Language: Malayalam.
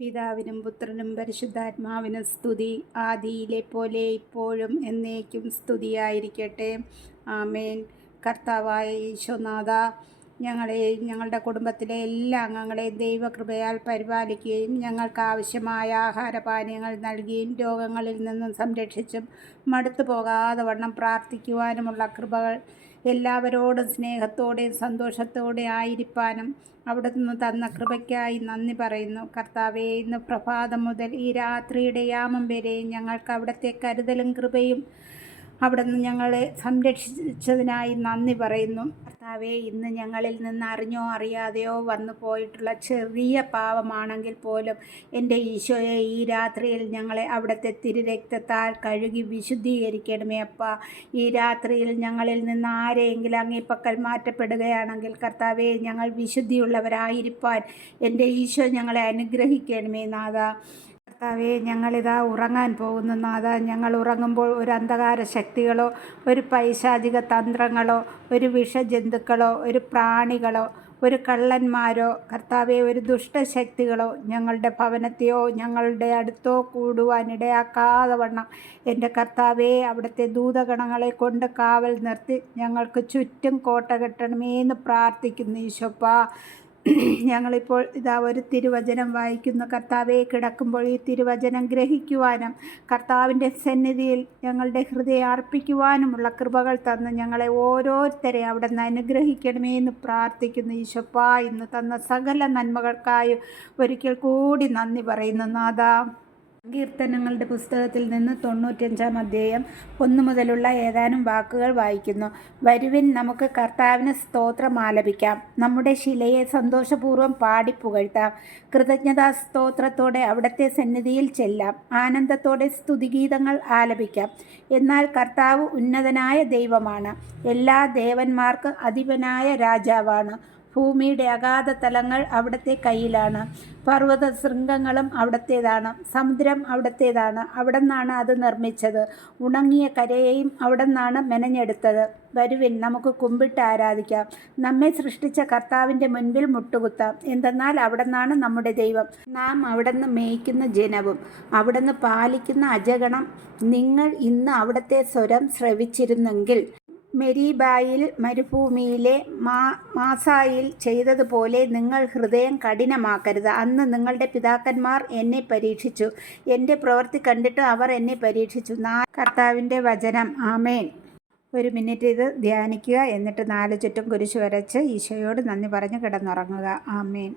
പിതാവിനും പുത്രനും പരിശുദ്ധാത്മാവിനും സ്തുതി, ആദിയിലെ പോലെ ഇപ്പോഴും എന്നേക്കും സ്തുതിയായിരിക്കട്ടെ. ആമേൻ. കർത്താവായ ഈശോനാഥ, ഞങ്ങളെയും ഞങ്ങളുടെ കുടുംബത്തിലെ എല്ലാ അംഗങ്ങളെയും ദൈവകൃപയാൽ പരിപാലിക്കുകയും ഞങ്ങൾക്ക് ആവശ്യമായ ആഹാരപാനീയങ്ങൾ നൽകുകയും രോഗങ്ങളിൽ നിന്നും സംരക്ഷിച്ചും മടുത്തു പോകാതെ വണ്ണം പ്രാർത്ഥിക്കുവാനുമുള്ള കൃപകൾ എല്ലാവരോടും സ്നേഹത്തോടെയും സന്തോഷത്തോടെയും ആയിരിക്കാനും അവിടുന്ന് തന്ന കൃപയ്ക്കായി നന്ദി പറയുന്നു. കർത്താവേ, ഇന്ന് പ്രഭാതം മുതൽ ഈ രാത്രിയുടെ യാമം വരെ ഞങ്ങൾക്ക് അവിടുത്തെ കരുതലും കൃപയും അവിടുന്ന് ഞങ്ങളെ സംരക്ഷിച്ചതിനായി നന്ദി പറയുന്നു. കർത്താവേ, ഇന്ന് ഞങ്ങളിൽ നിന്ന് അറിഞ്ഞോ അറിയാതെയോ വന്നു പോയിട്ടുള്ള ചെറിയ പാവമാണെങ്കിൽ പോലും എൻ്റെ ഈശോയെ, ഈ രാത്രിയിൽ ഞങ്ങളെ അവിടുത്തെ തിരുരക്തത്താൽ കഴുകി വിശുദ്ധീകരിക്കണമേ അപ്പ. ഈ രാത്രിയിൽ ഞങ്ങളിൽ നിന്ന് ആരെയെങ്കിലും അങ്ങേപ്പക്കൽ മാറ്റപ്പെടുകയാണെങ്കിൽ കർത്താവേ, ഞങ്ങൾ വിശുദ്ധിയുള്ളവരായിരിക്കാൻ എൻ്റെ ഈശോ ഞങ്ങളെ അനുഗ്രഹിക്കണമേ നാഥ. കർത്താവേ, ഞങ്ങളിതാ ഉറങ്ങാൻ പോകുന്നു നാഥ. ഞങ്ങൾ ഉറങ്ങുമ്പോൾ ഒരു അന്ധകാര ശക്തികളോ ഒരു പൈശാചിക തന്ത്രങ്ങളോ ഒരു വിഷജന്തുക്കളോ ഒരു പ്രാണികളോ ഒരു കള്ളന്മാരോ കർത്താവെ ഒരു ദുഷ്ടശക്തികളോ ഞങ്ങളുടെ ഭവനത്തെയോ ഞങ്ങളുടെ അടുത്തോ കൂടുവാനിടയാക്കാതെ വണ്ണം എൻ്റെ കർത്താവെ അവിടുത്തെ ദൂതഗണങ്ങളെ കൊണ്ട് കാവൽ നിർത്തി ഞങ്ങൾക്ക് ചുറ്റും കോട്ട കെട്ടണമേ എന്ന് പ്രാർത്ഥിക്കുന്നു ഈശോപ്പ. ഞങ്ങളിപ്പോൾ ഇതാ ഒരു തിരുവചനം വായിക്കുന്നു. കർത്താവെ, കിടക്കുമ്പോൾ ഈ തിരുവചനം ഗ്രഹിക്കുവാനും കർത്താവിൻ്റെ സന്നിധിയിൽ ഞങ്ങളുടെ ഹൃദയം അർപ്പിക്കുവാനുമുള്ള കൃപകൾ തന്ന് ഞങ്ങളെ ഓരോരുത്തരെ അവിടെ നിന്ന് അനുഗ്രഹിക്കണമേ എന്ന് പ്രാർത്ഥിക്കുന്നു ഈശോപ്പ. ഇന്ന് തന്ന സകല നന്മകൾക്കായി ഒരിക്കൽ കൂടി നന്ദി പറയുന്നു നാഥ. കീർത്തനങ്ങളുടെ പുസ്തകത്തിൽ നിന്ന് 95-ാം അധ്യായം 1 മുതലുള്ള ഏതാനും വാക്കുകൾ വായിക്കുന്നു. വരുവിൻ, നമുക്ക് കർത്താവിന് സ്തോത്രം ആലപിക്കാം. നമ്മുടെ ശിലയെ സന്തോഷപൂർവ്വം പാടിപ്പുകഴ്ത്താം. കൃതജ്ഞതാ സ്തോത്രത്തോടെ അവിടുത്തെ സന്നിധിയിൽ ചെല്ലാം. ആനന്ദത്തോടെ സ്തുതിഗീതങ്ങൾ ആലപിക്കാം. എന്നാൽ കർത്താവ് ഉന്നതനായ ദൈവമാണ്, എല്ലാ ദേവന്മാർക്ക് അധിപനായ രാജാവാണ്. ഭൂമിയുടെ അഗാധ തലങ്ങൾ അവിടുത്തെ കയ്യിലാണ്. പർവ്വത ശൃംഗങ്ങളും അവിടുത്തേതാണ്. സമുദ്രം അവിടുത്തേതാണ്, അവിടുന്നാണ് അത് നിർമ്മിച്ചത്. ഉണങ്ങിയ കരയെയും അവിടുന്നാണ് മെനഞ്ഞെടുത്തത്. വരുവിൻ, നമുക്ക് കുമ്പിട്ട് ആരാധിക്കാം. നമ്മെ സൃഷ്ടിച്ച കർത്താവിൻ്റെ മുൻപിൽ മുട്ടുകുത്താം. എന്തെന്നാൽ അവിടുന്നാണ് നമ്മുടെ ദൈവം, നാം അവിടുന്ന് മേയ്ക്കുന്ന ജനവും അവിടുന്ന് പാലിക്കുന്ന അജഗണം. നിങ്ങൾ ഇന്ന് അവിടുത്തെ സ്വരം ശ്രവിച്ചിരുന്നെങ്കിൽ മെരീബായിൽ മരുഭൂമിയിലെ മാസായിൽ ചെയ്തതുപോലെ നിങ്ങൾ ഹൃദയം കഠിനമാക്കരുത്. അന്ന് നിങ്ങളുടെ പിതാക്കന്മാർ എന്നെ പരീക്ഷിച്ചു, എൻ്റെ പ്രവൃത്തി കണ്ടിട്ട് അവർ എന്നെ പരീക്ഷിച്ചു. കർത്താവിൻ്റെ വചനം. ആമേൻ. ഒരു മിനിറ്റ് ഇത് ധ്യാനിക്കുക. എന്നിട്ട് 4 ചുറ്റും കുരിശ് വരച്ച് ഈശോയോട് നന്ദി പറഞ്ഞ് കിടന്നുറങ്ങുക. ആമേൻ.